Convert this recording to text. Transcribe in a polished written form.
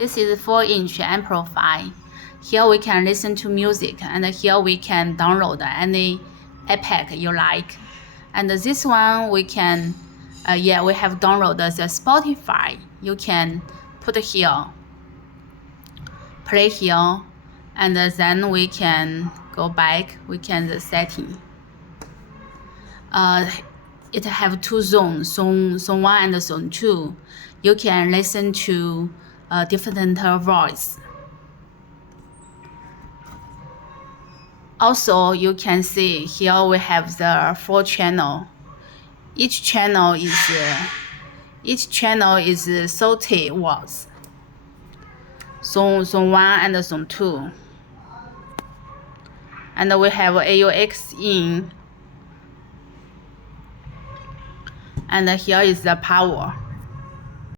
This is 4-inch amplifier. Here we can listen to music, and here we can download any iPad you like. And this one we can, we have downloaded the Spotify. You can put here, play here, and then we can go back. We can the setting. It have 2 zones, zone 1 and zone 2. You can listen to different voice. Also, you can see here we have the 4 channel. Each channel is 30 watts. Zone 1 and zone 2. And we have AUX in. And here is the power.